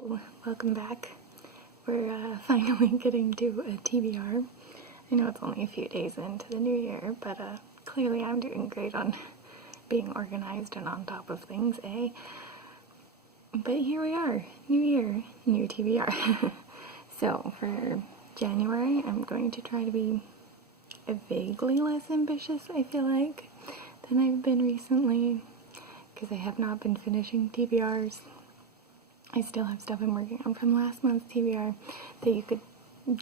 So, welcome back. We're finally getting to a TBR. I know it's only a few days into the new year, but clearly I'm doing great on being organized and on top of things, eh? But here we are, new year, new TBR. So, for January, I'm going to try to be vaguely less ambitious, I feel like, than I've been recently, because I have not been finishing TBRs. I still have stuff I'm working on from last month's TBR that you could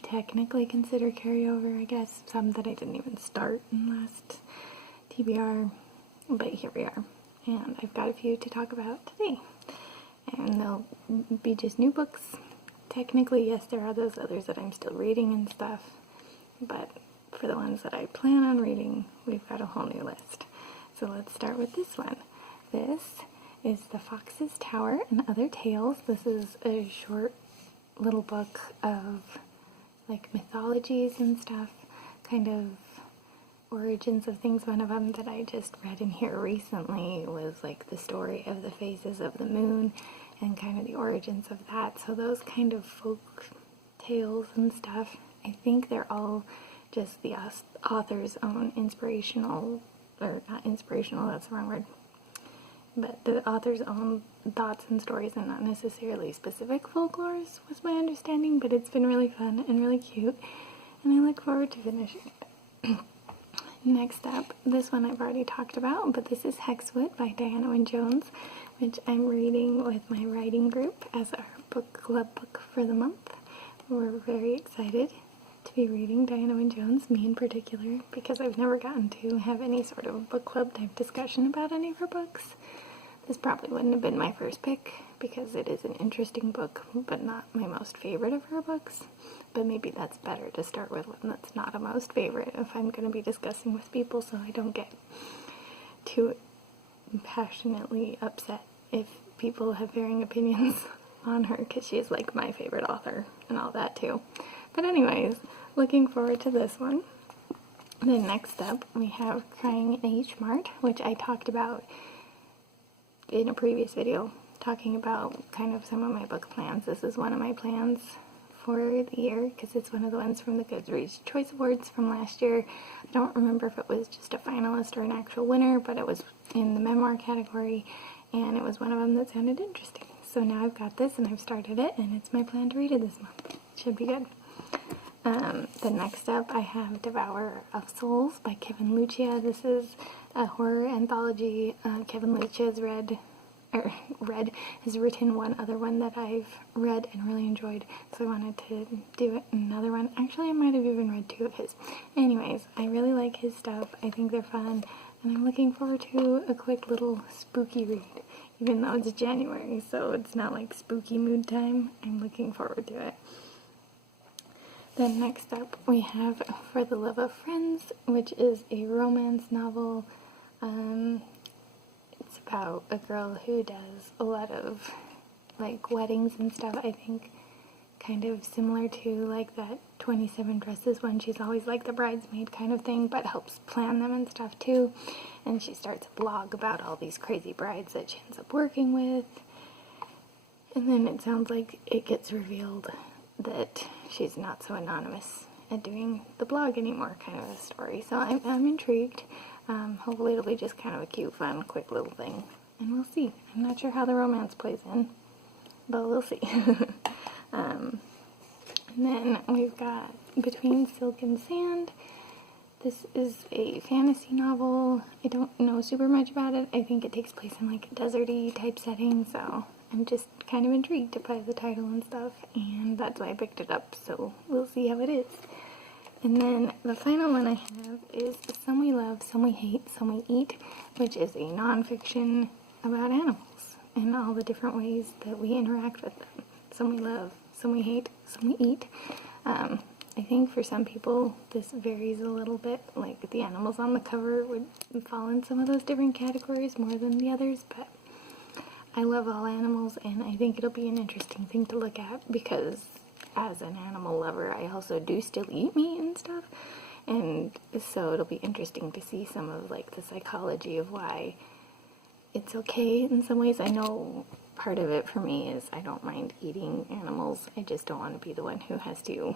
technically consider carryover, I guess. Some that I didn't even start in last TBR, but here we are. And I've got a few to talk about today. And they'll be just new books. Technically, yes, there are those others that I'm still reading and stuff, but for the ones that I plan on reading, we've got a whole new list. So let's start with this one. This is The Fox's Tower and Other Tales. This is a short little book of like mythologies and stuff, kind of origins of things. One of them that I just read in here recently was like the story of the phases of the moon and kind of the origins of that. So those kind of folk tales and stuff, I think they're all just the author's own inspirational, or not inspirational, that's the wrong word, but the author's own thoughts and stories and not necessarily specific folklores was my understanding, but it's been really fun and really cute, and I look forward to finishing it. Next up, this one I've already talked about, but this is Hexwood by Diana Wynne-Jones, which I'm reading with my writing group as our book club book for the month. We're very excited to be reading Diana Wynne-Jones, me in particular, because I've never gotten to have any sort of book club type discussion about any of her books. This probably wouldn't have been my first pick because it is an interesting book, but not my most favorite of her books. But maybe that's better to start with one that's not a most favorite if I'm going to be discussing with people, so I don't get too passionately upset if people have varying opinions on her, because she is like my favorite author and all that too. But anyways, looking forward to this one. Then next up we have Crying in H Mart, which I talked about in a previous video, talking about kind of some of my book plans. This is one of my plans for the year because it's one of the ones from the Goodreads Choice Awards from last year. I don't remember if it was just a finalist or an actual winner, but it was in the memoir category, and it was one of them that sounded interesting. So now I've got this and I've started it, and it's my plan to read it this month. Should be good. Then next up I have Devourer of Souls by Kevin Lucia. This is a horror anthology. Kevin Lucia has written one other one that I've read and really enjoyed, so I wanted to do another one. Actually, I might have even read two of his. Anyways, I really like his stuff. I think they're fun, and I'm looking forward to a quick little spooky read, even though it's January, so it's not like spooky mood time. I'm looking forward to it. Then next up we have For the Love of Friends, which is a romance novel. It's about a girl who does a lot of like weddings and stuff, I think, kind of similar to like that 27 Dresses one. She's always like the bridesmaid kind of thing, but helps plan them and stuff too. And she starts a blog about all these crazy brides that she ends up working with. And then it sounds like it gets revealed that she's not so anonymous at doing the blog anymore, kind of a story. So I'm intrigued. Hopefully it'll be just kind of a cute, fun, quick little thing. And we'll see. I'm not sure how the romance plays in, but we'll see. And then we've got Between Silk and Sand. This is a fantasy novel. I don't know super much about it. I think it takes place in like a deserty type setting, so I'm just kind of intrigued by the title and stuff, and that's why I picked it up, so we'll see how it is. And then the final one I have is Some We Love, Some We Hate, Some We Eat, which is a nonfiction about animals and all the different ways that we interact with them. Some we love, some we hate, some we eat. I think for some people this varies a little bit, like the animals on the cover would fall in some of those different categories more than the others, but I love all animals, and I think it'll be an interesting thing to look at because as an animal lover, I also do still eat meat and stuff, and so it'll be interesting to see some of like the psychology of why it's okay in some ways. I know part of it for me is I don't mind eating animals. I just don't want to be the one who has to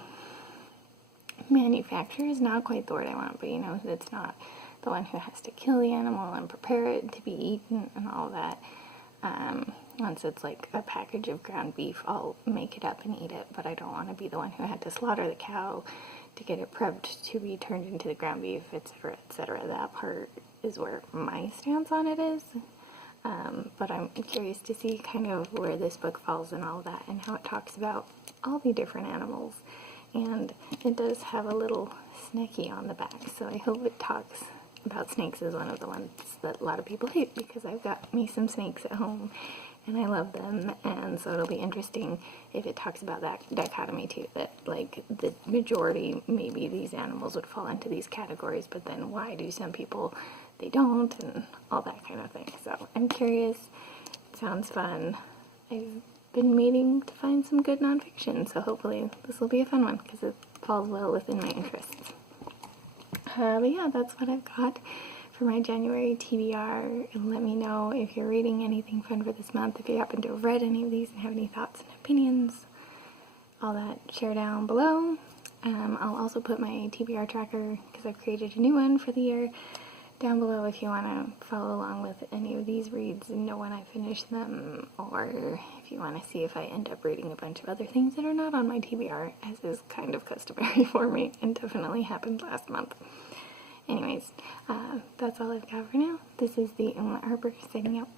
manufacture is not quite the word I want, but you know, it's not the one who has to kill the animal and prepare it to be eaten and all that. Once it's like a package of ground beef, I'll make it up and eat it, but I don't want to be the one who had to slaughter the cow to get it prepped to be turned into the ground beef, etc., etc. That part is where my stance on it is. But I'm curious to see kind of where this book falls in all that and how it talks about all the different animals. And it does have a little snacky on the back, so I hope it talks about snakes as one of the ones that a lot of people hate, because I've got me some snakes at home and I love them, and so it'll be interesting if it talks about that dichotomy too, that like the majority, maybe these animals would fall into these categories, but then why do some people they don't, and all that kind of thing. So I'm curious. It sounds fun. I've been meaning to find some good nonfiction, so hopefully this will be a fun one because it falls well within my interests. But yeah, that's what I've got for my January TBR. Let me know if you're reading anything fun for this month, if you happen to have read any of these and have any thoughts and opinions. All that share down below. I'll also put my TBR tracker, because I've created a new one for the year, down below if you want to follow along with any of these reads and know when I finish them, or if you want to see if I end up reading a bunch of other things that are not on my TBR, as is kind of customary for me and definitely happened last month. Anyways, that's all I've got for now. This is the Harper signing out.